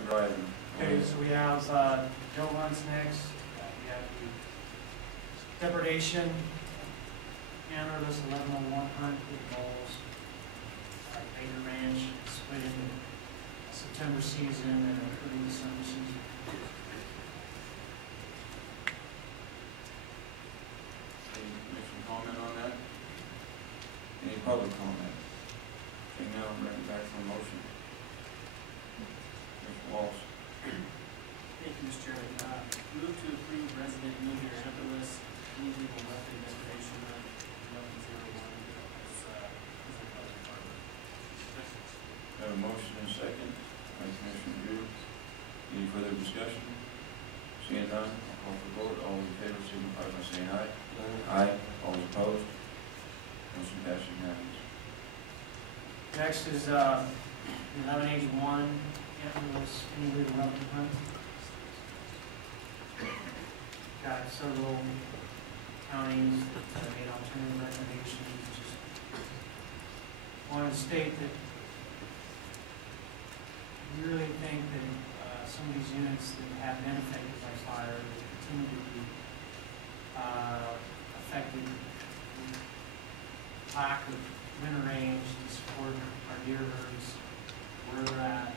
I'm driving. Okay, so we have Joe Hunt's next. We have the depredation, antlerless 1101 hunt with bulls. Baker Ranch split into September season and early December season. Any commission comment on that? Any public comment? Okay, now I'm ready back for a motion. Mr. Walsh. Thank you, Mr. Chairman. Move to approve resident mule antlerless illegal weapon depredation on 1101 as presented by the department. Have a motion and a second by Commissioner Drew. Any further discussion? Seeing none, I'll call for the vote. All in favor signify by saying aye. Aye. All opposed? Motion passes unanimously. Next is 1181 antlerless illegal weapon hunt. Got several counties that made alternative recommendations. Just wanted to state that we really think that some of these units that have been affected by fire will continue to be affected with lack of winter range to support our deer herds where they're at.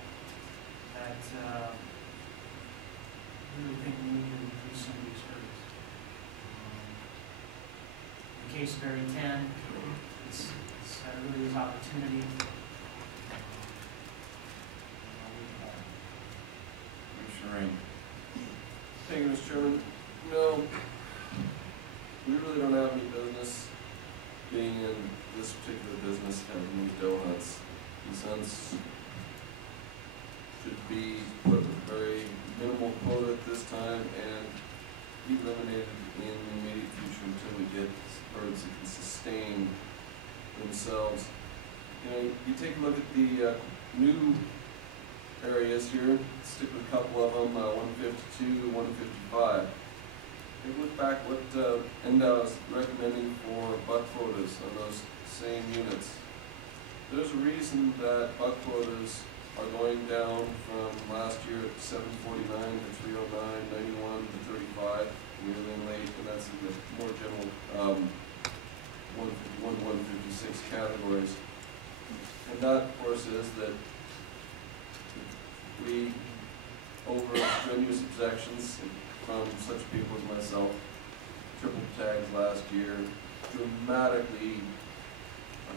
That we really think we need to reduce some of these herds. In case of area 10, it's really is opportunity. Commissioner Rain. Thank you, Mr. Chairman. No, we really don't have any business being in this particular business having these doe hunts. In a sense, should be put with very minimal quota at this time and be eliminated in the immediate future until we get herds that can sustain themselves. You know, you take a look at the new areas here, stick with a couple of them, 152, 155. Take a look back what NDOW is recommending for buck quotas on those same units. There's a reason that buck quotas are going down from last year at 749 to 309, 91 to 35, really in late, and that's in the more general 151 to 156 categories. And that, of course, is that we, over strenuous objections from such people as myself, triple tags last year, dramatically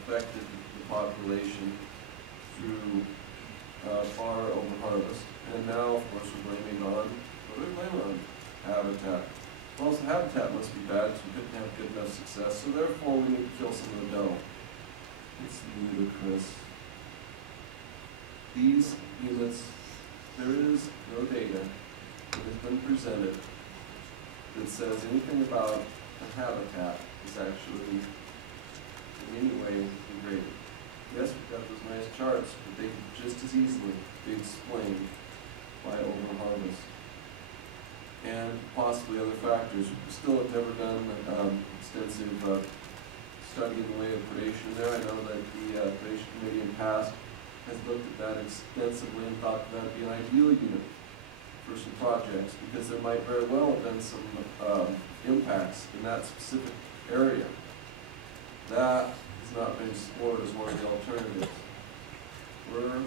affected the population through far over harvest. And now, of course, we're blaming on, what do we blame on? Habitat. Well, the habitat must be bad because we couldn't have good enough success, so therefore we need to kill some of the doe. It's ludicrous. These units, there is no data that has been presented that says anything about the habitat is actually in any way degraded. Yes, we've got those nice charts, but they could just as easily be explained by overharvest and possibly other factors. We still have never done extensive study in the way of predation there. I know that the predation committee in the past has looked at that extensively and thought that would be an ideal unit for some projects because there might very well have been some impacts in that specific area. That has not been explored as one of the alternatives. We're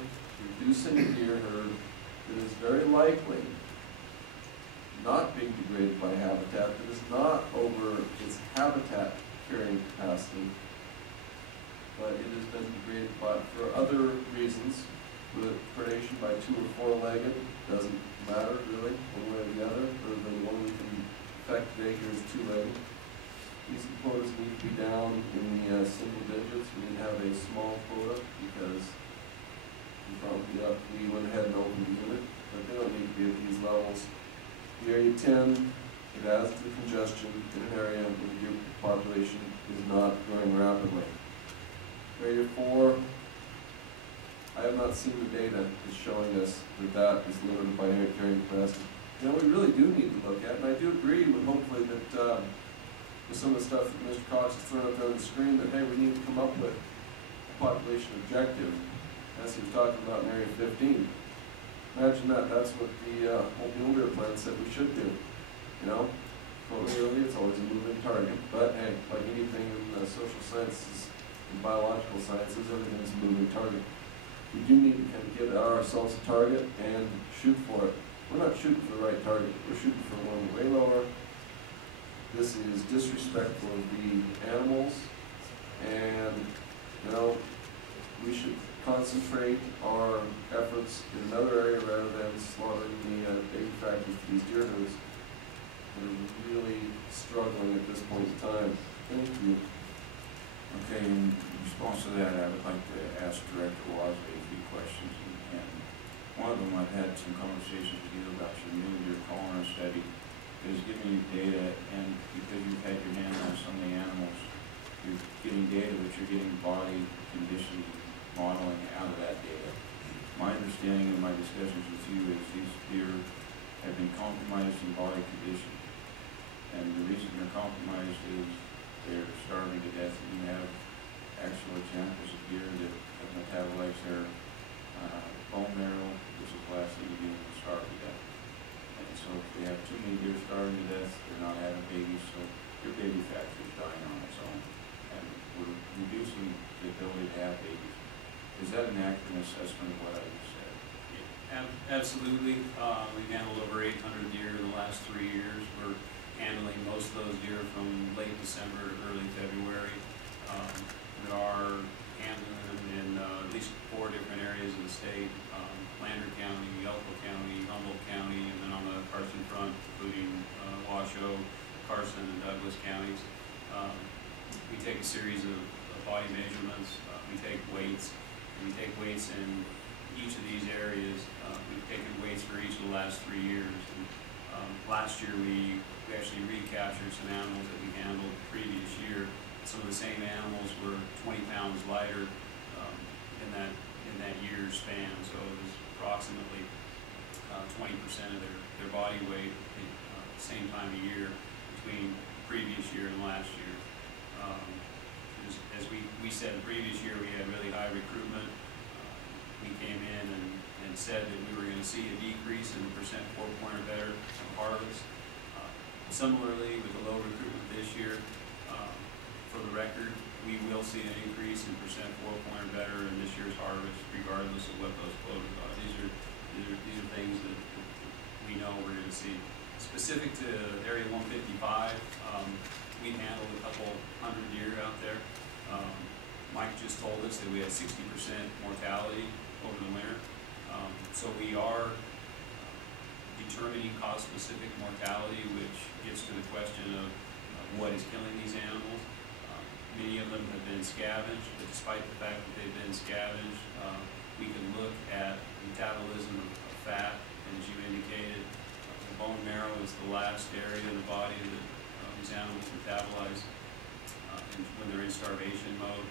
reducing a deer herd that is very likely not being degraded by habitat, that is not over its habitat carrying capacity, but it has been degraded by, for other reasons, with predation by 2- or 4-legged, doesn't matter really, one way or the other, other than the one we can affect today here is 2-legged. These quotas need to be down in the single digits. We need to have a small quota because we went ahead and opened the unit, but they don't need to be at these levels. The area 10, it adds to the congestion in an area where the deer population is not growing rapidly. Area 4, I have not seen the data that's showing us that that is limited by area carrying capacity. You know, we really do need to look at, and I do agree with hopefully that with some of the stuff that Mr. Cox has thrown up there on the screen, that hey, we need to come up with a population objective, as he was talking about in Area 15. Imagine that, that's what the whole mule deer plan said we should do, you know? Clearly, it's always a moving target, but hey, like anything in the social sciences and biological sciences, everything's a moving target. We do need to kind of get ourselves a target and shoot for it. We're not shooting for the right target, we're shooting for one way lower. This is disrespectful of the animals, and, you know, we should concentrate our efforts in another area rather than slaughtering the baby factories for these deer herds. We're really struggling at this point in time. Thank you. Okay, in response to that, I would like to ask Director Wasley a few questions. And one of them, I've had some conversations with you about your mule deer tolerance study. It is giving you data, and because you've had your hand on some of the animals, you're getting data, but you're getting body condition modeling out of that data. My understanding in my discussions with you is these deer have been compromised in body condition. And the reason they're compromised is they're starving to death. And you have actual examples of deer that have metabolized their bone marrow, which is the last thing you do when you starve to death. And so if we have too many deer starving to death, they're not having babies, so your baby factory is dying on its own. And we're reducing the ability to have babies. Is that an accurate assessment of what I just said? Absolutely. We've handled over 800 deer in the last 3 years. We're handling most of those deer from late December to early February. We are handling them in at least 4 different areas of the state: Lander County, Elko County, Humboldt County, and then on the Carson front, including Washoe, Carson, and Douglas counties. We take a series of body measurements. We take weights. We take weights in each of these areas. We've taken weights for each of the last 3 years. And, last year we actually recaptured some animals that we handled the previous year. Some of the same animals were 20 pounds lighter in that year's span. So it was approximately 20% of their body weight at the same time of year between previous year and last year. As we said, the previous year we had really high recruitment. We came in and said that we were going to see a decrease in the percent 4-point or better of harvest. Similarly, with the low recruitment this year, for the record, we will see an increase in percent 4-point or better in this year's harvest, regardless of what those quotas are. These are things that we know we're going to see. Specific to Area 155, we handled a couple hundred deer out there. Mike just told us that we had 60% mortality over the winter. So we are determining cause-specific mortality, which gets to the question of what is killing these animals. Many of them have been scavenged, but despite the fact that they've been scavenged, we can look at metabolism of fat, and as you indicated, the bone marrow is the last area in the body that these animals metabolize when they're in starvation mode.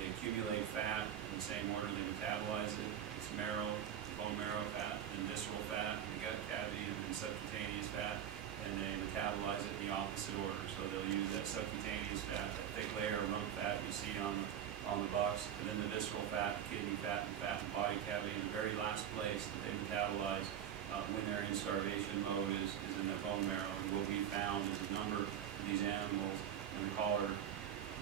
They accumulate fat in the same order they metabolize it. It's marrow, bone marrow fat, and visceral fat, and the gut cavity, and then subcutaneous fat, and they metabolize it in the opposite order. So they'll use that subcutaneous fat, that thick layer of rump fat you see on the box, and then the visceral fat, kidney fat, and fat in the body cavity. And the very last place that they metabolize when they're in starvation mode is in the bone marrow. And what we found is a number of these animals, when the collar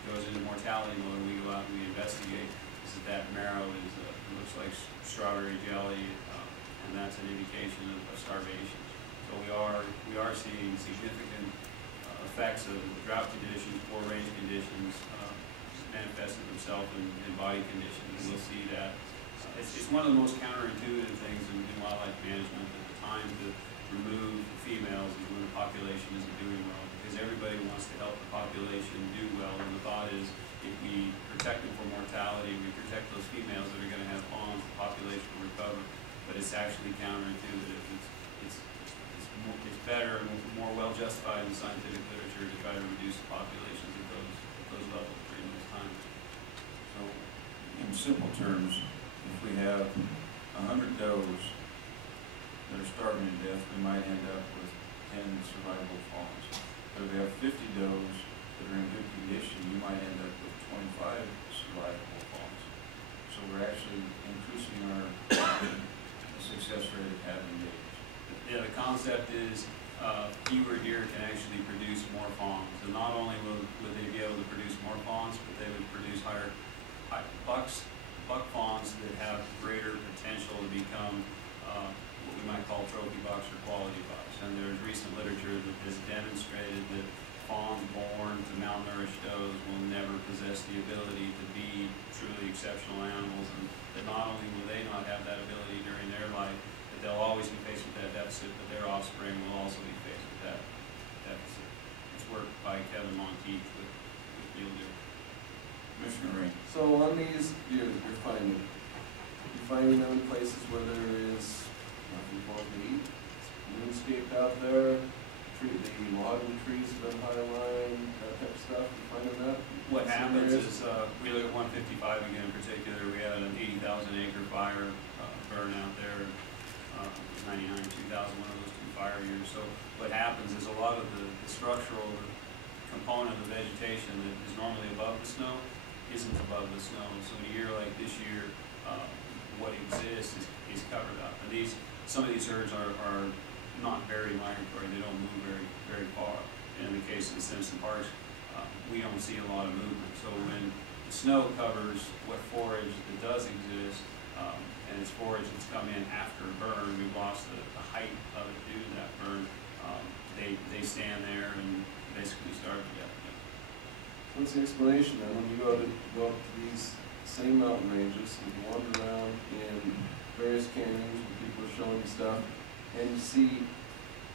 goes into mortality mode, we go out and we investigate, is that marrow is it looks like strawberry jelly, and that's an indication of starvation. So we are seeing significant effects of drought conditions, poor range conditions manifesting themselves in body conditions, and we'll see that. It's one of the most counterintuitive things in wildlife management, that the time to remove the females is when the population isn't doing well, because everybody wants to help the population do well, and the thought is if we protect them from mortality, we protect those females that are going to have fawns, the population will recover. But it's actually counterintuitive. It's better and more well justified in the scientific literature to try to reduce the populations at those levels during those times. So, in simple terms, if we have 100 does that are starving to death, we might end up with 10 survivable fawns. But if we have 50 does that are in good condition, you might end up with 25 survivable fawns. So we're actually increasing our the success rate of having babies? Yeah, the concept is fewer deer can actually produce more fawns. And not only would they be able to produce more fawns, but they would produce higher buck fawns that have greater potential to become what we might call trophy bucks or quality bucks. And there's recent literature that has demonstrated that fawns born to malnourished does will never possess the ability to be truly exceptional animals, and that not only will they not have that ability during their life, but they'll always be faced with that deficit, but their offspring will also be faced with that deficit. It's work by Kevin Monteith with mule deer. Commissioner Ring. So on these deer that you're finding them in places where there is nothing for them to eat, moonscaped out there, the logging trees have been highline, that type of stuff, you finding that? What happens is, we look at 155 again in particular, we had an 80,000 acre fire burn out there, 99, 2000, one of those 2 fire years. So what happens is a lot of the structural component of the vegetation that is normally above the snow isn't above the snow. So in a year like this year, what exists is covered up. And some of these herds are not very migratory, they don't move very far. And in the case of the Simpson Parks, we don't see a lot of movement. So when the snow covers what forage that does exist, and it's forage that's come in after a burn, we've lost the height of it due to that burn, they stand there and basically starve to death. What's the explanation then, when you go up to these same mountain ranges and you wander around in various canyons where people are showing stuff, and you see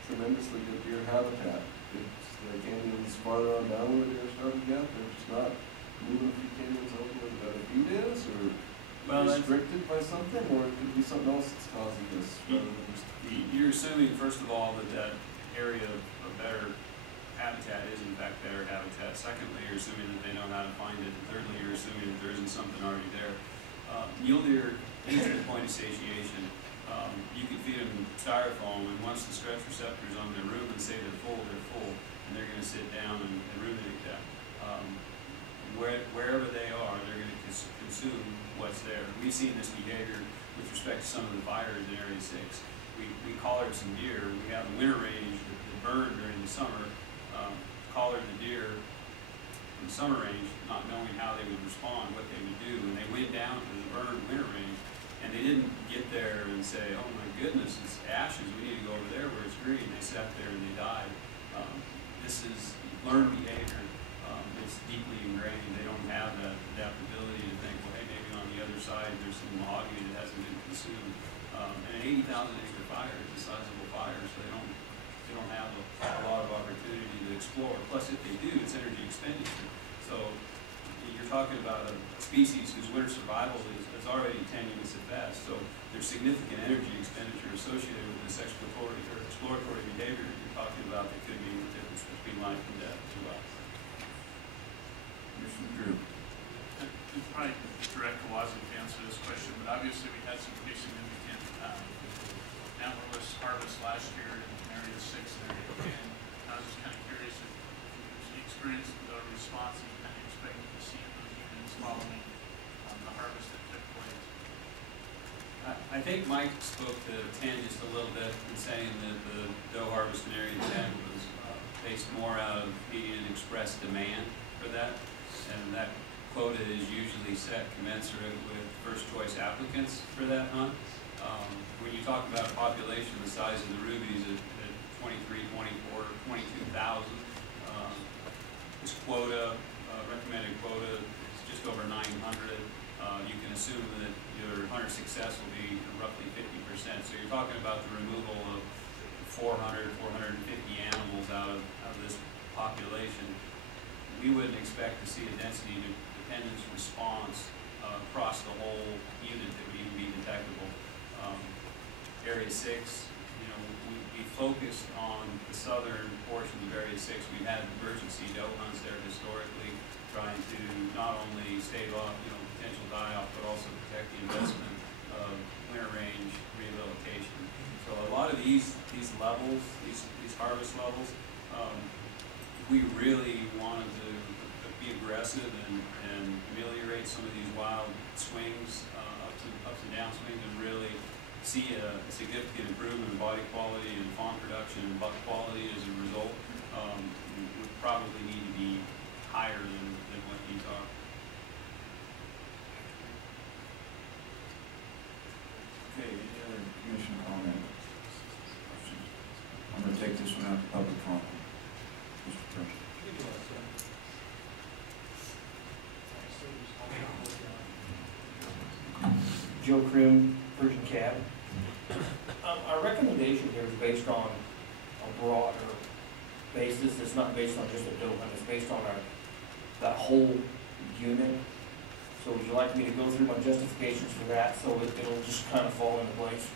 tremendously good deer habitat? It's the canyons farther on down where they're starting to get, they're just not moving a few canyons over where the feed is, or restricted by something, or it could be something else that's causing this? You're assuming, first of all, that area of better habitat is in fact better habitat. Secondly, you're assuming that they know how to find it. And thirdly, you're assuming that there isn't something already there. Mule deer eat to the point of satiation. You can feed them styrofoam, and once the stretch receptors on their rumen say they're full, and they're going to sit down and ruminate that. Wherever they are, they're going to consume what's there. We've seen this behavior with respect to some of the fires in Area 6. We collared some deer. We have the winter range that burned during the summer. Collared the deer from the summer range, not knowing how they would respond, what they would do, and they went down to the burned winter range, and they didn't get there and say, oh my goodness, it's ashes, we need to go over there where it's green. They sat there and they died. This is learned behavior. It's deeply ingrained. They don't have that adaptability to think, well, hey, maybe on the other side there's some mahogany that hasn't been consumed. And an 80,000 acre fire is a sizable fire, so they don't have a lot of opportunity to explore. Plus, if they do, it's energy expenditure. So you're talking about a species whose winter survival is already tenuous at best. So there's significant energy expenditure associated with this exploratory behavior that you're talking about that could be the difference between life and death as well. Commissioner Drew. It's probably direct to Wazoo to answer this question, but obviously we had some pretty significant antlerless harvest last year in Area 6 there, and I was just kind of curious if you experienced the response that you kind of expected to see in those units following the harvest that took place. I think Mike spoke to 10 just a little bit in saying that the doe harvest in Area 10 was based more out of meeting an express demand for that, and that quota is usually set commensurate with first choice applicants for that hunt. When you talk about a population the size of the rubies at 23, 24, 22,000, this quota, recommended quota, is just over 900. You can assume that your hunter success will be roughly 50%. So you're talking about the removal of 400, 450 animals out of this population. We wouldn't expect to see a density dependence response across the whole unit that would even be detectable. Area 6, we focused on the southern portion of Area 6. We've had emergency doe hunts there historically, trying to not only stave off, potential die-off, but also protect the investment of winter range rehabilitation. So a lot of these levels, these harvest levels, we really wanted to be aggressive and ameliorate some of these wild swings, ups and down swings, and really see a significant improvement in body quality and fawn production and buck quality as a result, would probably need to be higher than what these are. Okay, any other commission comment? Questions? I'm gonna take this one out to public comment. Mr. President. Joe Krim, Persian Cab. Our recommendation here is based on a broader basis. It's not based on just a doe hunt. It's based on that whole unit. So would you like me to go through my justifications for that so it'll just kind of fall into place?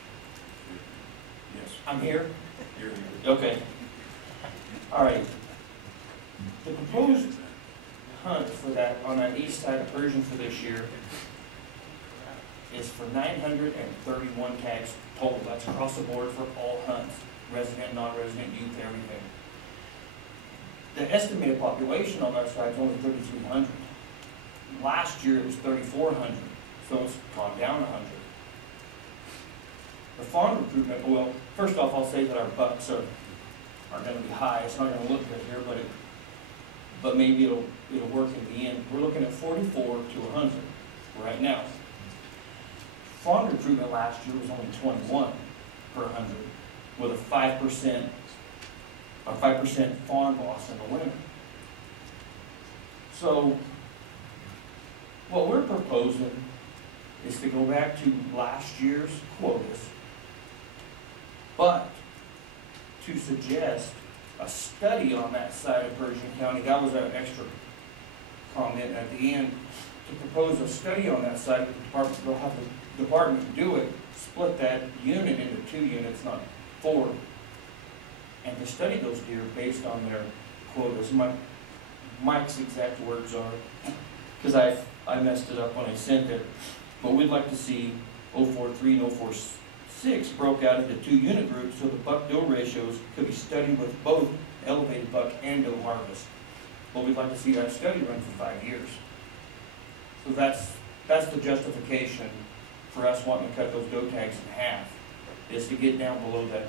Yes. I'm here? Here. Okay. All right. The proposed hunt for that, on that east side of Persian for this year is for 931 tags total. That's across the board for all hunts, resident, non-resident, youth, everything. The estimated population on our side is only 3,300. Last year it was 3,400, so it's gone down 100. The fawn recruitment, well, first off, I'll say that our bucks are going to be high. It's not going to look good here, but maybe it'll work in the end. We're looking at 44 to 100 right now. Fawn recruitment last year was only 21 per 100, with a 5% fawn loss in the winter. So what we're proposing is to go back to last year's quotas, but to suggest a study on that side of Persian County. That was an extra comment at the end. To propose a study on that side, the department will have the department do it, split that unit into 2 units, not 4, and to study those deer based on their quotas. Mike's exact words are, because I messed it up when I sent it, but we'd like to see 043 and 046 broke out into 2 unit groups so the buck-doe ratios could be studied with both elevated buck and doe harvest. But we'd like to see that study run for 5 years. So that's the justification for us wanting to cut those doe tags in half, is to get down below that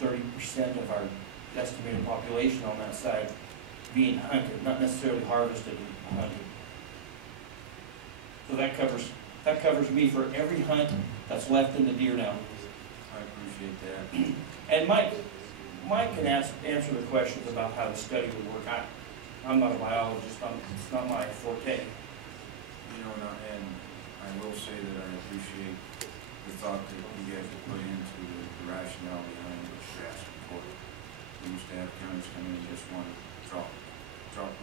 30% of our estimated population on that side being hunted, not necessarily harvested and hunted. So that covers me for every hunt that's left in the deer now. I appreciate that. And Mike can answer the questions about how the study would work. I'm not a biologist. It's not my forte. You know, and I will say that I appreciate the thought that you guys have put into the rationale behind what you're asking for. We used to have counties come in and just want to drop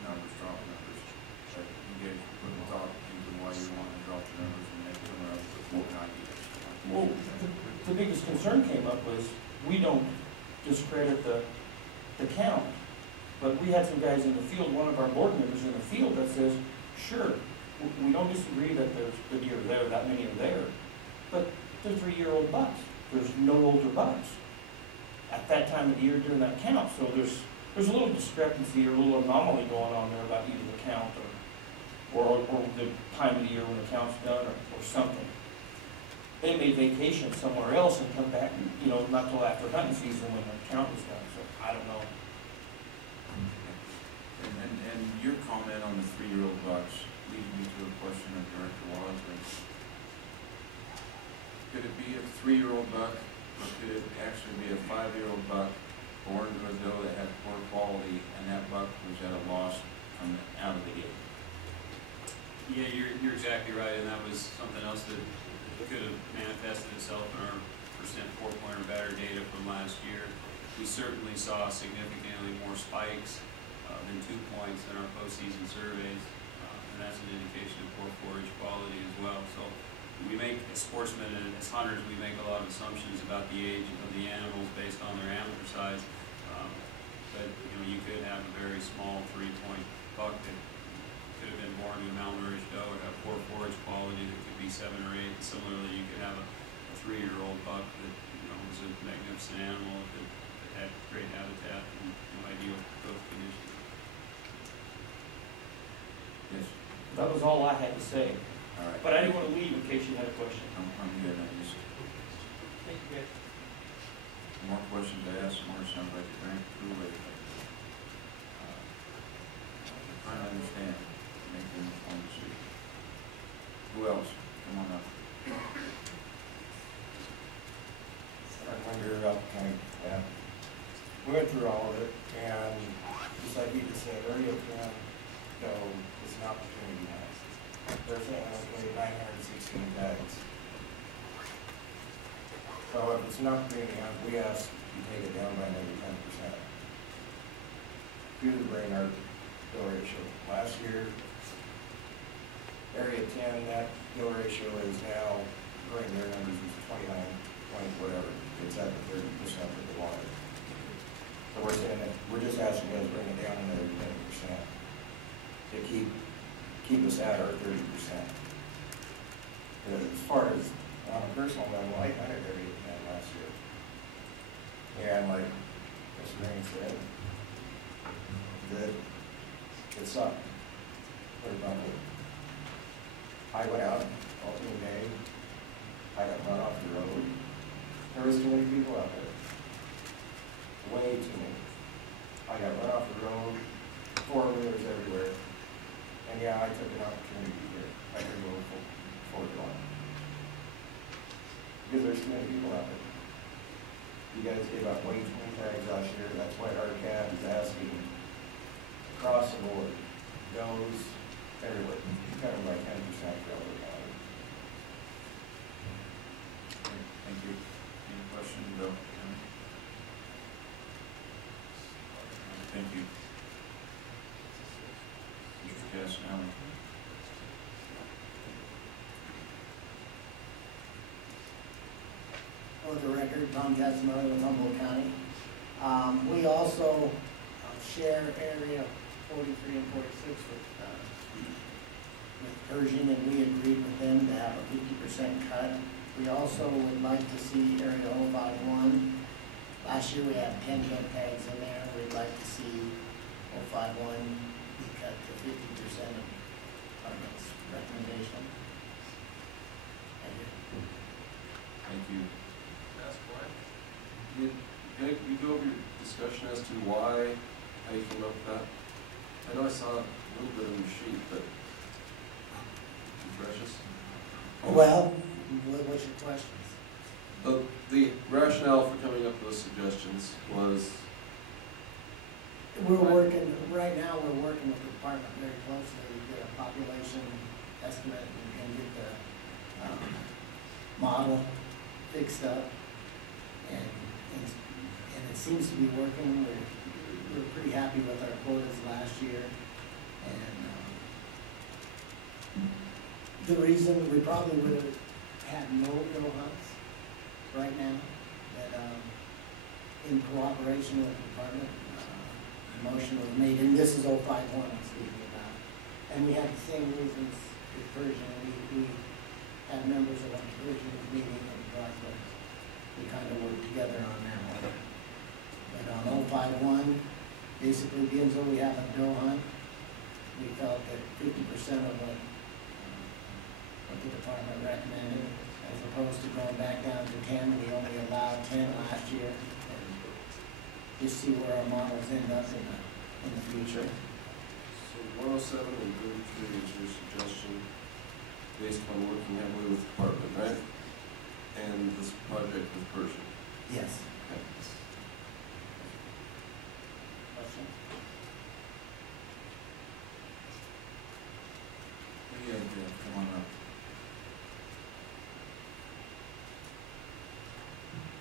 numbers. But you guys put the thought into why you want to drop the numbers and make them up with more ideas. Well, the biggest concern came up was we don't discredit the count, but we had some guys in the field, one of our board members in the field that says, sure, we don't disagree that there's the deer there, that many are there, but they're 3-year-old bucks. There's no older bucks at that time of the year during that count. So there's a little discrepancy or a little anomaly going on there about either the count or the time of the year when the count's done or something. They may vacation somewhere else and come back, not till after hunting season when the count is done. So I don't know. And your comment on the 3-year-old bucks leads me to a question of Director Wadsworth. Could it be a 3-year-old buck, or could it actually be a 5-year-old buck born to a doe that had poor quality, and that buck was at a loss from out of the gate? Yeah, you're exactly right, and that was something else that could have manifested itself in our percent 4-point or better data from last year. We certainly saw significantly more spikes than 2 points in our postseason surveys, and that's an indication of poor forage quality as well. So we make, as sportsmen and as hunters, we make a lot of assumptions about the age of the animals based on their antler size. But you could have a very small 3-point buck that could have been born to a malnourished doe or have poor forage quality that could be 7 or 8. And similarly, you could have a 3-year-old buck that was a magnificent animal that had great habitat and ideal growth conditions. Yes. That was all I had to say. All right. But I didn't want to leave in case you had a question. I'm good. Good. More questions to ask, more sounds like a grant approval. Trying to understand, make an informed decision. Who else? Come on up. I wonder about kind of, yeah. We went through all of it, and just like you just said, area plan, so it's an opportunity now. They're saying only 916 tags. So if it's an opportunity now, we ask you take it down by maybe 10%. Due to bring our gill ratio. Last year, area 10, that gill ratio is now, according to their numbers, is 29, 20, whatever. It's at the 30% of the water. So we're saying that, we're just asking you guys to bring it down another 10% to keep us at our 30%. As far as on a personal level, I hunted area 10 last year. And like Mr. Green said, that it sucked. Put it bluntly. I went out opening day, I got run off the road. There was too many people out there. Way too many. I got run off the road, four-wheelers everywhere. And yeah, I took an opportunity here. I could go for it on. Because there's too many people out there. You guys gave out way too many tags last year. That's why our CAB is asking across the board. Goes everywhere. Kind of like 10% for Elder County. Thank you. Any questions, Bill? Thank you. Mr. Castanelli. For the record, Tom Castanelli with Humboldt County. We also share area 43 and 46 with Pershing, and we agreed with them to have a 50% cut. We also would like to see area 051. Last year we had 10 gun tags in there. We'd like to see 051 be cut to 50% of Department's recommendation. Thank you. Thank you. Ask why? You go over your discussion as to why, how you came up with that? I know I saw a little bit on your sheet, but precious. Well, what's your questions? The rationale for coming up with those suggestions was? We're working, right now we're working with the department very closely to get a population estimate and get the model fixed up. And it seems to be working. We're pretty happy with our quotas last year. And the reason we probably would have had no gill hunts right now, that in cooperation with the department, the motion was made, and this is 051 I'm speaking about. And we had the same reasons with Persian. We had members of our Persian meeting and we kind of worked together on that one. But on 051, basically being though we have a gill hunt, we felt that 50% of what the department recommended, as opposed to going back down to 10. We only allowed 10 last year. And just see where our models end up in the future. So 107 and 33 is your suggestion based on working heavily with the department, right? And this project with Persian. Yes. Okay. Question? Yeah, come on up.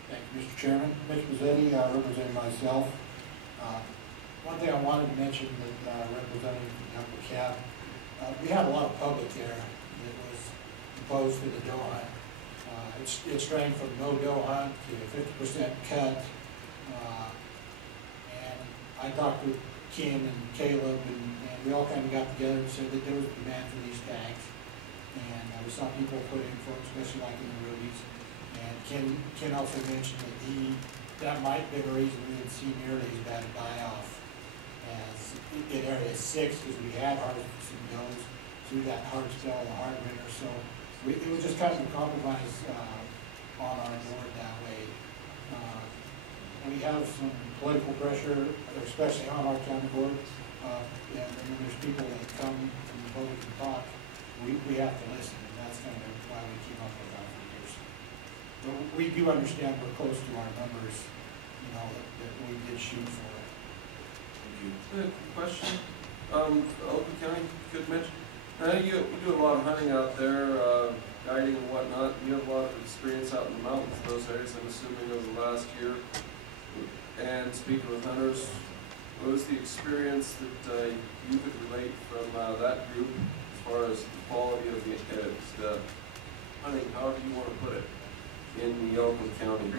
Thank you, Mr. Chairman. Mitch Mazzetti, representing myself. One thing I wanted to mention that representing Humboldt County, we had a lot of public there that was opposed to the doe hunt. It strayed from no doe hunt to a 50% cut. And I talked with Ken and Caleb, and we all kind of got together and said that there was demand for these tags. And we saw people put in for it, especially like in the rubies. And Ken also mentioned that that might be the reason we didn't see nearly as bad a die-off as in area 6, because we had harvested some does through that hard spell of the hard winter. So it was just kind of a compromise on our board that way. We have some political pressure, especially on our county board, and when there's people that come from the public and talk, we have to listen, and that's kind of why we came up with our figures. But we do understand we're close to our numbers, you know, that we did shoot for. Thank you. Question, Oakland County, could mention, you do a lot of hunting out there, guiding and whatnot. You have a lot of experience out in the mountains, those areas, I'm assuming, over the last year. And speaking with hunters, what was the experience that you could relate from that group as far as the quality of the hunting, however you want to put it, in the Oakland County?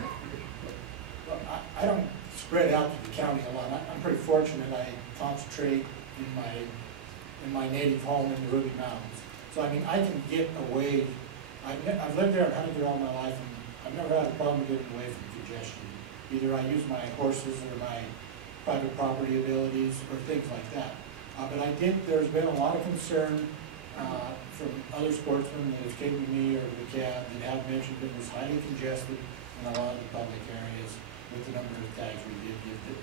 Well, I don't spread out to the county a lot. I'm pretty fortunate. I concentrate in my native home in the Ruby Mountains. So I mean, I can get away. I've lived there and hunted there all my life, and I've never had a problem getting away from congestion. Either I use my horses or my private property abilities or things like that. But I think there's been a lot of concern from other sportsmen that have came to me or the cab that have mentioned it was highly congested in a lot of the public areas with the number of tags we did get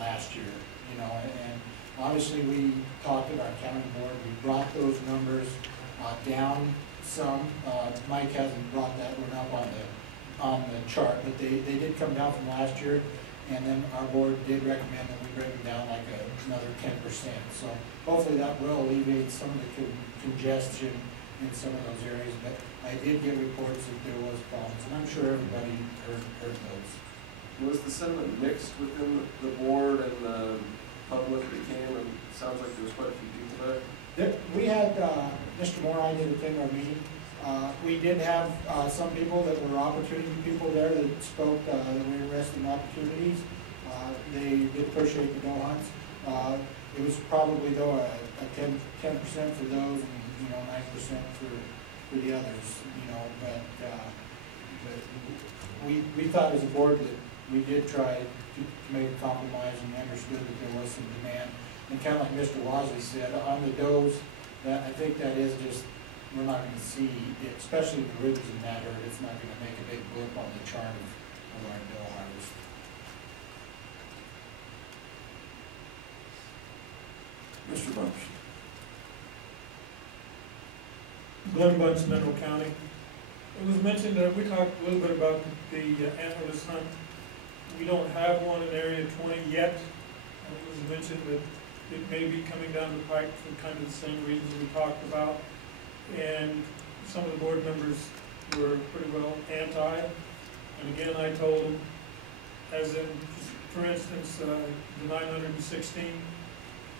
last year. You know, and obviously we talked at our county board. We brought those numbers down some. Mike hasn't brought that one up on the chart, but they did come down from last year, and then our board did recommend that we bring them down like another 10%. So hopefully that will alleviate some of the congestion in some of those areas, but I did get reports that there was problems, and I'm sure everybody heard those. Was the sentiment mixed within the board and the public that came, and it sounds like there was quite a few people there? We had, Mr. Moore, I did attend our meeting. We did have some people that were opportunity people there that spoke, that were interested in opportunities. They did appreciate the doe hunts. It was probably, though, a 10% for those and, you know, 9% for the others, you know, but we thought as a board that we did try to make a compromise and understood that there was some demand. And kind of like Mr. Wasley said, on the does, that I think that is just, we're not going to see, especially the ribs in that herd, it's not going to make a big blip on the chart of our doe harvest. Mr. Bunch. Glenn Bunch, Mineral County. It was mentioned that we talked a little bit about the antlerless hunt. We don't have one in Area 20 yet. It was mentioned that it may be coming down the pike for kind of the same reasons we talked about. And some of the board members were pretty well anti. And again, I told them, as in, for instance, the 916,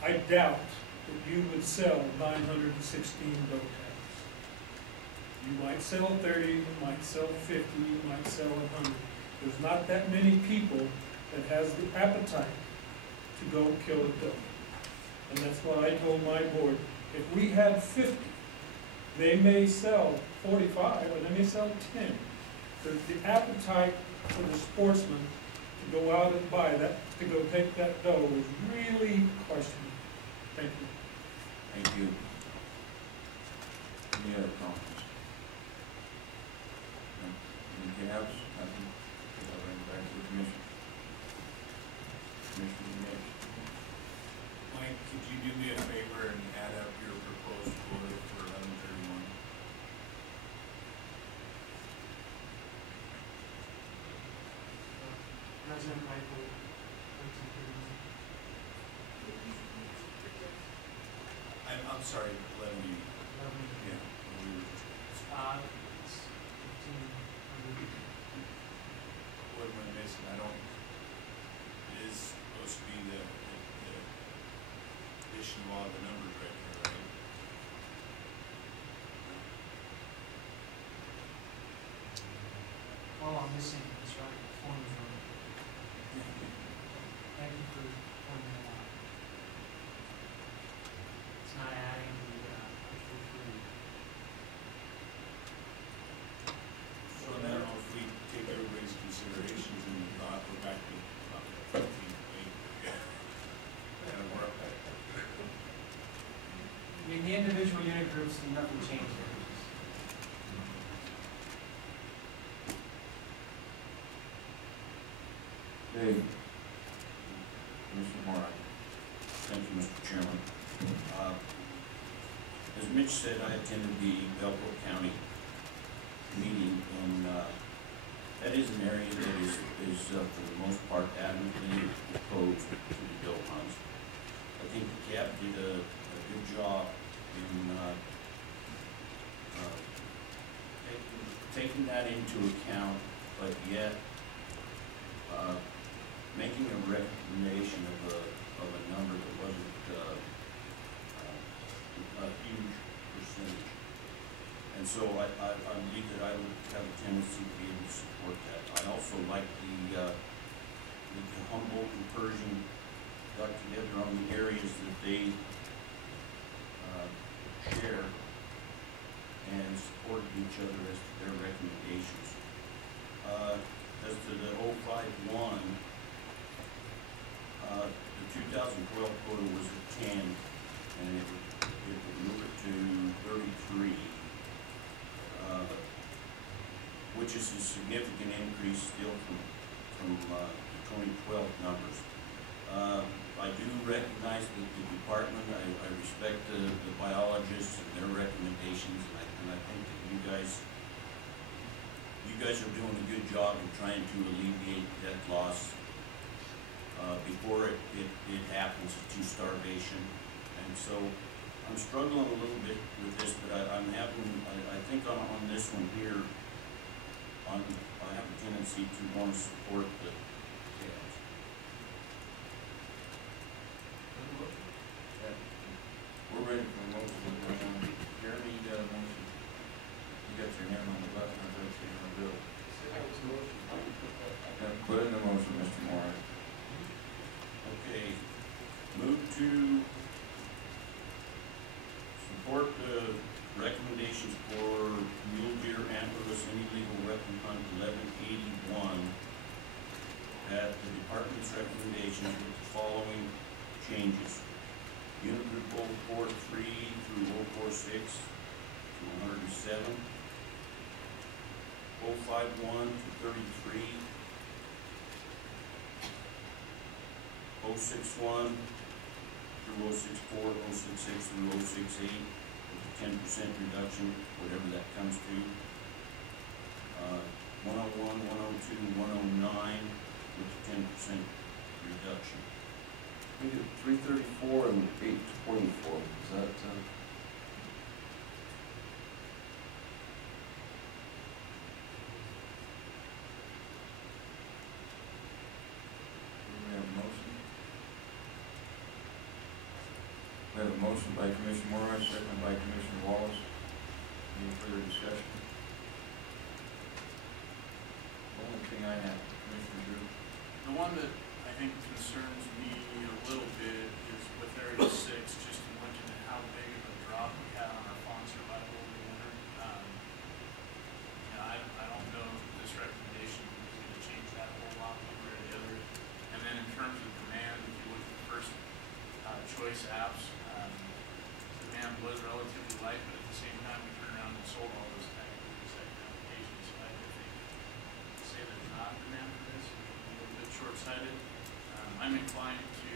I doubt that you would sell 916 bow tags. You might sell 30, you might sell 50, you might sell 100. There's not that many people that has the appetite to go kill a doe. And that's what I told my board. If we had 50, they may sell 45 or they may sell 10. The appetite for the sportsman to go out and buy that, to go take that doe is really questionable. Thank you. Thank you. Any other comments? No? Anything else? Nothing? I'll bring it back to the commission. Commissioner Nash. Mike, could you do me a favor and add up your proposed quota for 11/31? President Michael. I'm sorry, 11 you. Yeah. It's 1,500. What am I missing? I don't, it is supposed to be the addition of all the numbers right here, right? Well, I'm missing this right, formula. Thank you for pointing that out. It's not adding the actual food. So now if we take everybody's considerations and thought, we're back to about 15, 8. Yeah. That'll work. I mean, the individual unit groups, nothing changed there. Okay. Commissioner Moran. Thank you, Mr. Chairman. As Mitch said, I attended the Belcourt County meeting, and that is an area that is for the most part adamantly opposed to the doe hunts. I think the CAB did a good job in taking that into account, but yet making a recommendation of a number that wasn't a huge percentage. And so I believe that I would have a tendency to be able to support that. I also like the Humboldt and Persian got together on the areas that they share and supported each other as to their recommendations. As to the 051, the 2012 quota was at 10, and it would move it to 33, which is a significant increase still from the 2012 numbers. I do recognize that the department, I respect the biologists and their recommendations, and I think that you guys are doing a good job in trying to alleviate that loss before it happens to starvation. And so I'm struggling a little bit with this, but I think on this one here, I have a tendency to want to support the calves. We're ready for a motion. Jeremy, you got a motion? You got your hand on the button, I don't see you on the bill. Put in the motion, Mr. Moran. Okay, move to support the recommendations for mule deer antlerless any legal weapon hunt 1181 at the department's recommendations with the following changes. Unit group 043 through 046 to 107, 051 to 33, 061 through 064, 066 through 068, with a 10% reduction, whatever that comes to. 101, 102, 109, with a 10% reduction. We did 334 and 824, is that, We have a motion. We have a motion by Commissioner Moran, second by Commissioner Wallace. Any further discussion? The only thing I have, Commissioner Drew. The one that I think concerns me a little bit is with Area 6, just in looking at how big of a drop we had on our fawn survival over the winter. I don't know if this recommendation is going to change that a whole lot one way or the other. And then in terms of demand, if you look at the first choice apps, demand was relatively light, but at the same time, we turned around and sold all those tags in the second application. So I think to say there's not demand for this is a little bit short-sighted. I'm inclined to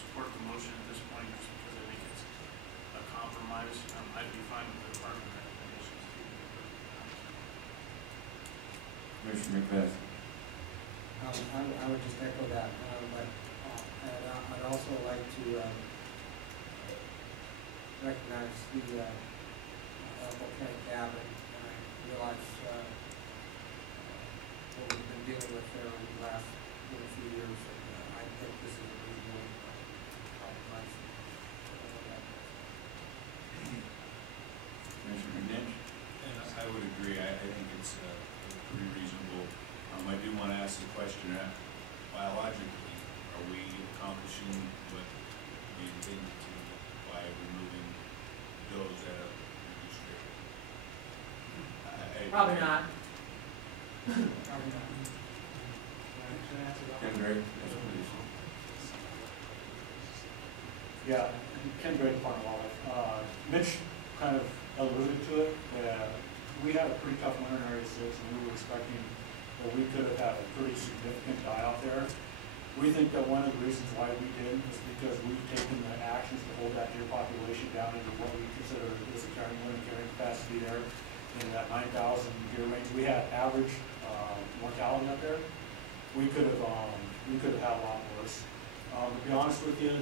support the motion at this point just because I think it's a compromise. I'd be fine with the department recommendations too. Commissioner McBeth. I would just echo that, but I'd also like to recognize the Elko County Cabin, and I realize what we've been dealing with there over the last few years, and I think this is a reasonable compromise. Commissioner McDaniel. And I would agree, I think it's pretty reasonable. I do want to ask the question, biologically, are we accomplishing what we intended to by removing those at a reduced rate? Probably not. Probably not. Ken Drake, yes, please. Yeah, Ken Drake, Farm Wildlife. Mitch kind of alluded to it. We had a pretty tough winter in Area 6, and we were expecting that we could have had a pretty significant die-off there. We think that one of the reasons why we didn't is because we've taken the actions to hold that deer population down into what we consider is a limit carrying capacity there in that 9,000 deer range. We had average mortality up there. We could have had a lot worse. To be honest with you,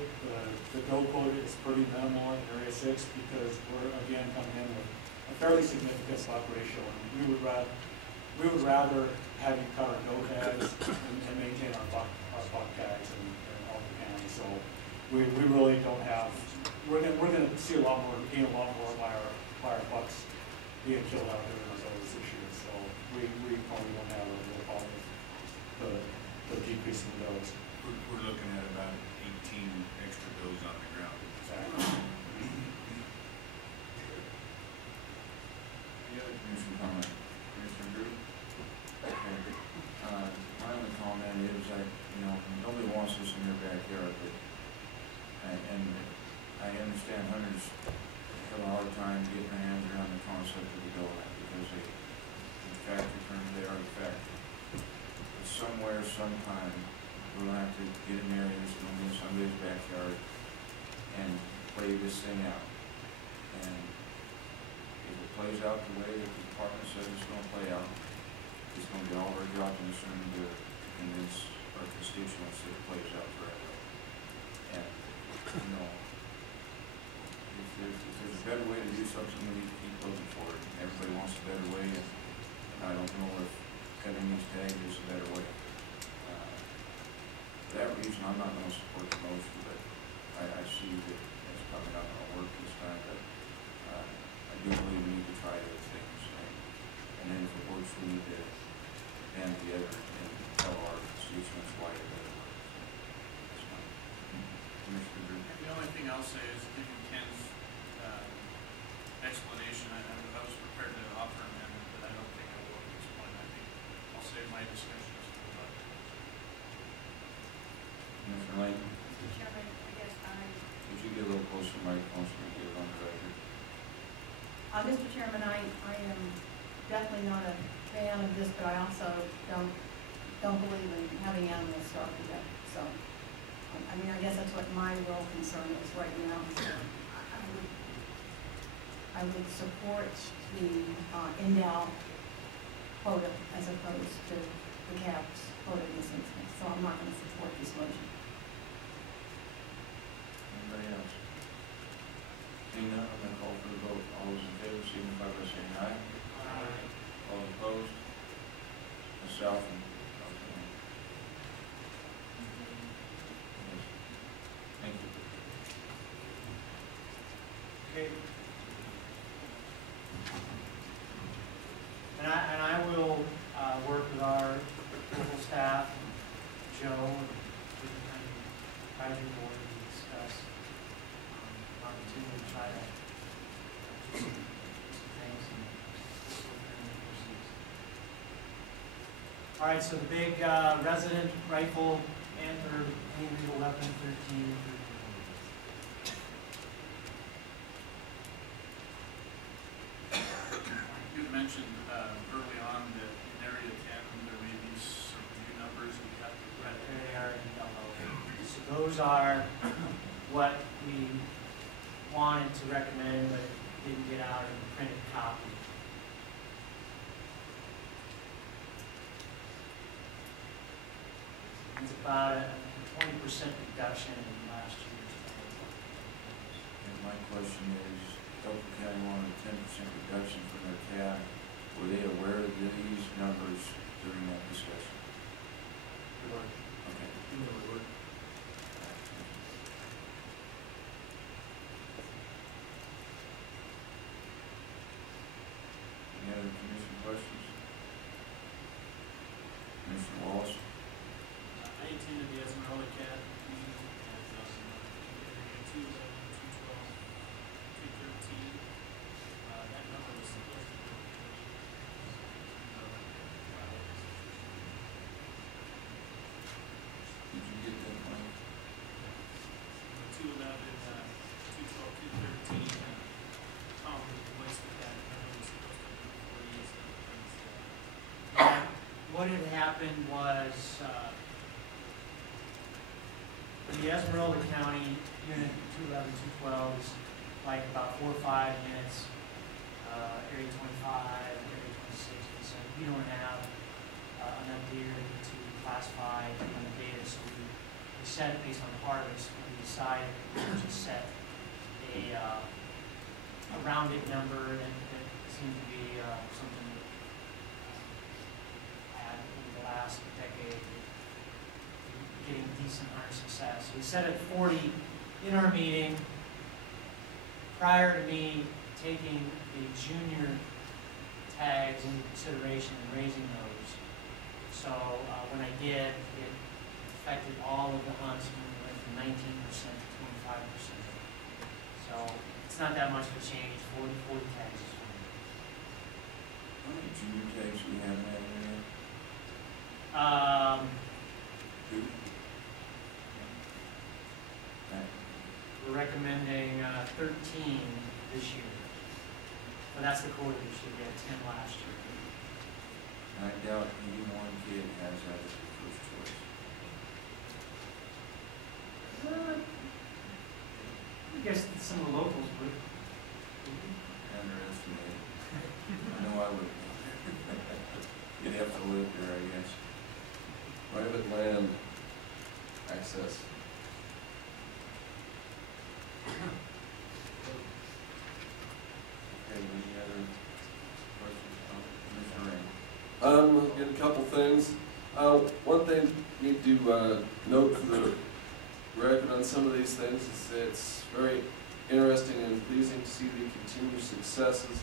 the doe quota is pretty minimal in Area 6 because we're again coming in with a fairly significant buck ratio, and we would rather have you cut our doe tags and maintain our buck tags in all the county. So we really don't have. We're gonna see a lot more by our bucks being killed out there than our does this year. So we probably won't have a real problem with the decrease in does. We're looking at about 18 extra does on the ground. Exactly. Any other commission comment? Commissioner Drew? Okay. My only comment is that, nobody wants this in their backyard, but, and I understand hunters have a hard time getting their hands around the concept of the doe hunt because in factory terms, they are the factory. But somewhere, sometime, we'll have to get an area that's going to be in somebody's backyard and play this thing out. And if it plays out the way that the department says it's going to play out, it's going to be all our job and concern to convince our constituents that it plays out forever. And, if there's a better way to do something, we need to keep looking for it. Everybody wants a better way, and I don't know if cutting these tags is a better way. For that reason, I'm not going to support the motion, but I see that it's probably not going to work this time, but I do believe we need to try other things. And then if it works, we need to band together and tell our constituents why it doesn't work. That's my Commissioner Drew. The only thing I'll say is, given Ken's explanation, I was prepared to offer an amendment, but I don't think I will at this point. I think I'll save my discussions for the vote. Commissioner Lane, Mr. Chairman, I guess would you get a little closer to the microphone so we can get it on the record? Mr. Chairman, I am definitely not a fan of this, but I also don't believe in having animals starve to death. So, I mean, I guess that's what my real concern is right now. So I would support the endow quota as opposed to the caps quota in this instance. So I'm not going to support this motion. Anybody else? Seeing none, I'm going to call for the vote. All those in favor, signify by saying aye. Aye. All opposed? Myself and okay. Yes. Thank you. Okay. And I will work with our local staff, Joe, and advisory board to discuss opportunity to try to do some things and proceed. All right, so the big resident rifle antler illegal weapon 13. You had mentioned early on that in Area 10, there may be some new numbers we have to Right, read. there they are in yellow. So those are what we wanted to recommend, but didn't get out in the printed copy. It's about a 20% reduction in last year's. And my question is, Elko County wanted a 10% reduction from their tab. Were they aware of these numbers during that discussion? Okay. Any other commission questions? Commissioner Wallace? I attended the Esmeralda Cat meeting at area 211, 212, 213. That number was what had happened was, the Esmeralda County Unit 211, 212 is like about 4 or 5 units, Area 25, Area 26, and so we don't have enough deer to classify in the data, so we set it based on harvest. We decided to set a rounded number that seemed to be something that had in the last decade getting decent hunter success. We set it 40 in our meeting prior to me taking the junior tags into consideration and raising those. So when I did, it affected all of the hunts when we went from 19% to 25%. So it's not that much of a change. 40 tags is fine. How many junior tags do we have in that area? Two? We're recommending 13 this year. But that's the quota this year. We had 10 last year. I doubt any one kid has that as their first choice. I guess some of the locals would. Underestimated. I know I would. You'd have to live there, I guess. Private land access. Okay, any other questions, comments? Get a couple things. One thing you need to note for the record on some of these things is it's very interesting and pleasing to see the continued successes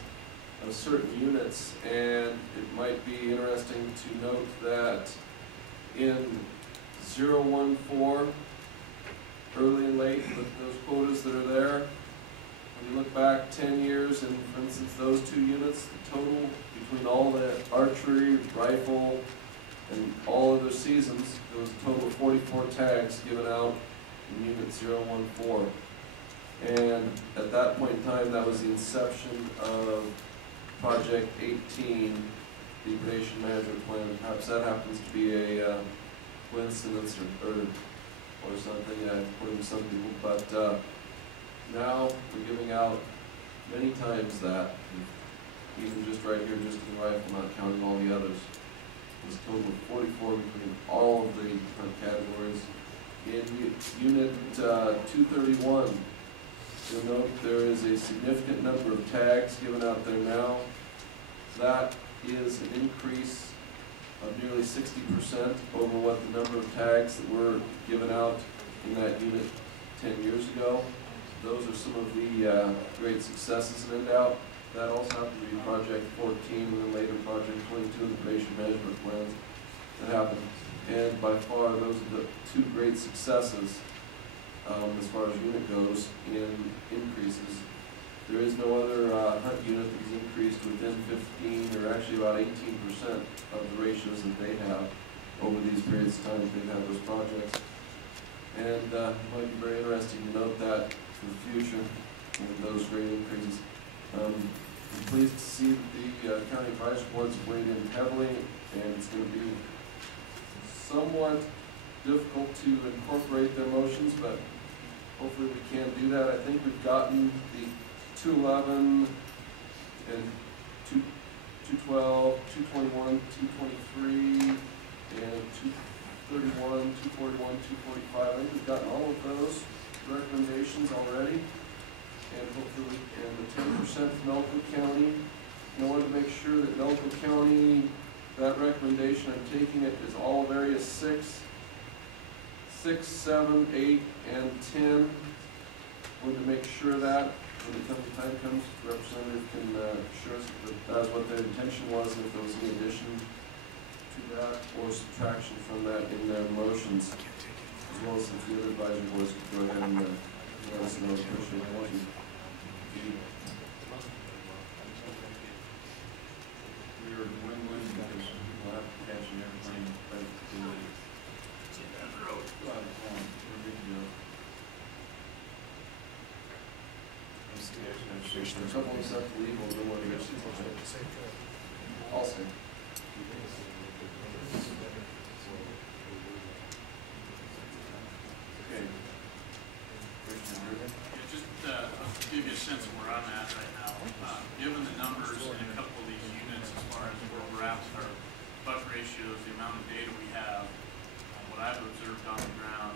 of certain units, and it might be interesting to note that in 014, early and late, with those quotas that are there, when you look back 10 years and, for instance, those two units, the total between all the archery, rifle, and all other seasons, there was a total of 44 tags given out in Unit 014. And at that point in time, that was the inception of Project 18, the Predation Management Plan. Perhaps that happens to be a coincidence or something, according to some people, but now we're giving out many times that, even just right here, just in the rifle, not counting all the others. There's a total of 44 between all of the different categories. In Unit 231, you'll note there is a significant number of tags given out there now. That is an increase of nearly 60% over what the number of tags that were given out in that unit 10 years ago. Those are some of the great successes, and no doubt that also happened to be Project 14 and then later Project 22 of the Predation Management Plans that happened. And by far, those are the two great successes as far as unit goes in increases. There is no other hunt unit that has increased within 15 or actually about 18% of the ratios that they have over these periods of time that they've had those projects. And it might be very interesting to note that for the future with those great increases. I'm pleased to see that the county advisory boards have weighed in heavily, and it's going to be somewhat difficult to incorporate their motions, but hopefully we can do that. I think we've gotten the 211 and 212, 221, 223, and 231, 241, 245. I think we've gotten all of those recommendations already, and hopefully, and the 10% from Elko County. And I wanted to make sure that Elko County, that recommendation, I'm taking it is all of area 6, 7, 8, and 10. I wanted to make sure that when the time comes, the representative can assure us that that's what their intention was, and if there was any addition to that or subtraction from that in their motions, as well as if the other advisory boards could go ahead and let us know. Appreciate it. Thank you. We are win-win because we'll have to catch an airplane right to the road. We're good to go. There's a couple of stuff to leave, we'll do one of your. I'll say. amount of data we have, what I've observed on the ground,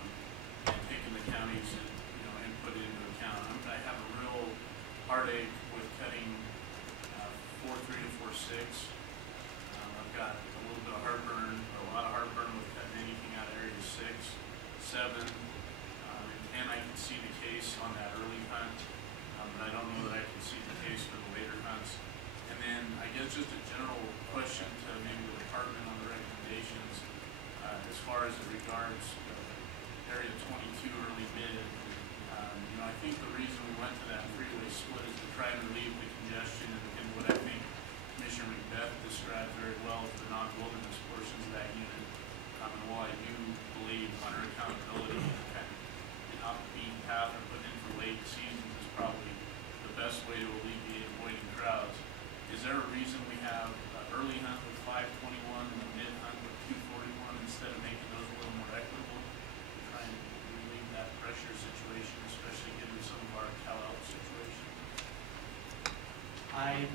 and taking the counties and, input into account, I have a real heartache with cutting 4.3 to 4.6. I've got a little bit of heartburn, or a lot of heartburn with cutting anything out of area 6, 7, and I can see the case on that early hunt, but I don't know that I can see the case for the later hunts. And then I guess just a general question to maybe the department on the recommendations, as far as it regards area 22 early mid. I think the reason we went to that freeway split is to try and relieve the congestion and what I think Commissioner Macbeth described very well as the non-wilderness portions of that unit. And while I do believe hunter accountability and kind of an off-the-beaten path or putting in for late seasons is probably the best way to alleviate avoiding crowds. Is there a reason we have early hunt with 521 and the mid hunt with 241 instead of making those a little more equitable? Try and relieve that pressure situation, especially given some of our Cal-out situations. I'm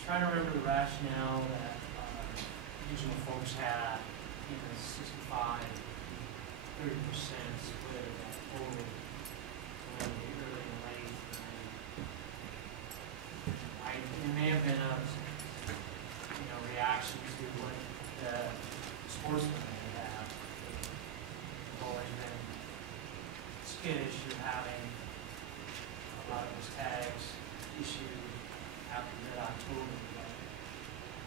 trying to remember the rationale that regional folks had in the 65, 30% split of that total between the early and late. And it may have been a reaction to what the sportsmen may have. They've always been skittish of having a lot of those tags issued after mid-October, but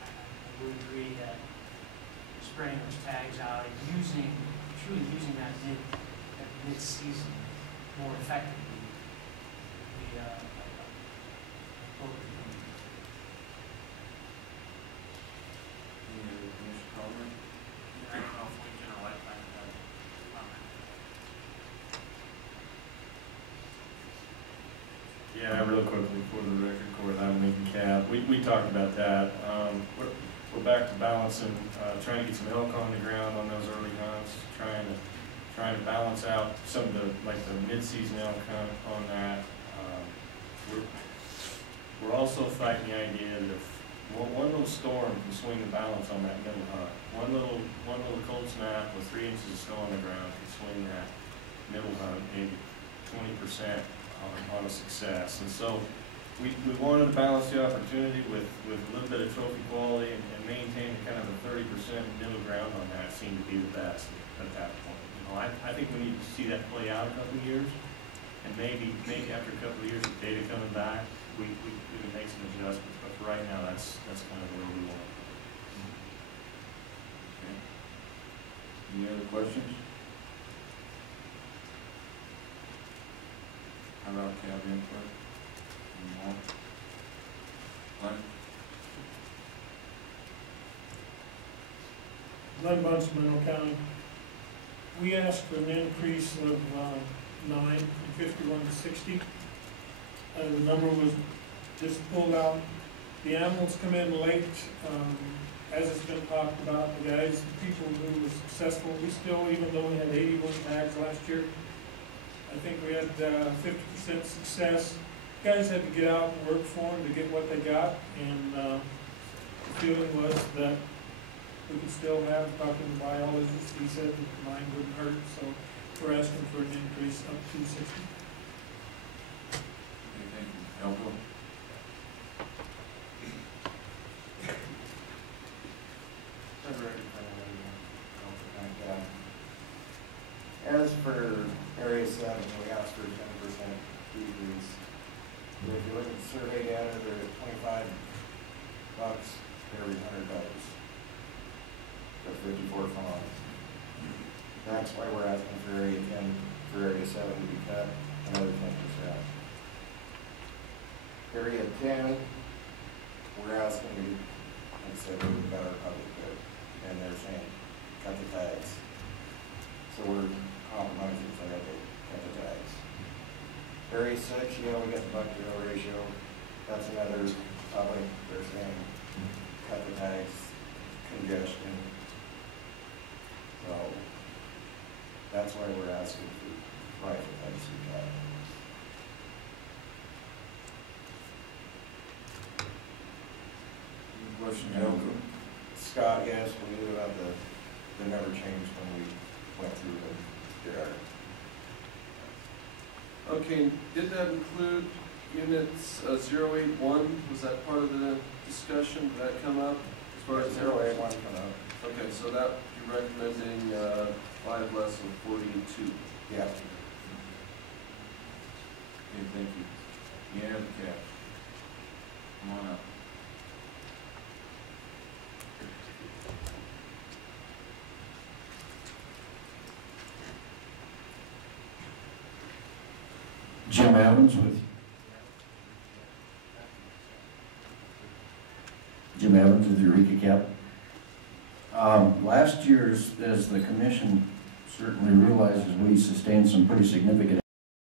I would agree that spreading those tags out and truly using that mid-season more effectively would be appropriate. Any other commission comment? I don't know if Lincoln or White Pine have a comment. Yeah, real quickly for the record, Court, I'm Lincoln Cap. We talked about that. We're back to balancing, trying to get some elk on the ground on those early hunts, trying to balance out some of the mid-season elk hunt on that. We're also fighting the idea that if one little storm can swing the balance on that middle hunt. One little cold snap with 3 inches of snow on the ground can swing that middle hunt maybe 20% on a success. And so we wanted to balance the opportunity with a little bit of trophy quality and maintain kind of a 30% middle ground on that seemed to be the best at that point. I think we need to see that play out a couple of years, and maybe after a couple of years with data coming back, we can make some adjustments. But for right now, that's kind of where we want to go. Okay. Any other questions? How about Cal input? Any more? Glenn? Glenn Bunce, Monroe County. We asked for an increase of 9 from 51 to 60. The number was just pulled out. The animals come in late, as it's been talked about. The guys, the people who were successful, we still, even though we had 81 tags last year, I think we had 50% success. Guys had to get out and work for them to get what they got, and the feeling was that we could still have, talking to Biologist, he said that the mine wouldn't hurt, so we're asking for an increase up to 60. Okay, thank you. Elko? As for Area 7, we asked for a 10% decrease. If you look at the survey data, they're at $25 every 100 dollars. For 54 farms. That's why we're asking for Area 10, for Area 7 to be cut, another 10%. Area 10, we're asking to, like I said, we've got our public good, and they're saying, cut the tags. So we're compromising for that, to cut the tags. Area 6, yeah, we got the buck-to-bill ratio. That's another public, they're saying, cut the tags, congestion. So that's why we're asking for rifle tags to be cut. Any question, Elko? Scott, yes, we knew about the that never changed when we went through and did our. Okay, did that include units 081? Was that part of the discussion? Did that come up as far as 081 come out? Okay, so that you're recommending 5 less than 42. Yeah. Okay, thank you. You have the cap. Come on up. Jim Evans with Eureka Cap. Last year's, as the commission certainly realizes, we sustained some pretty significant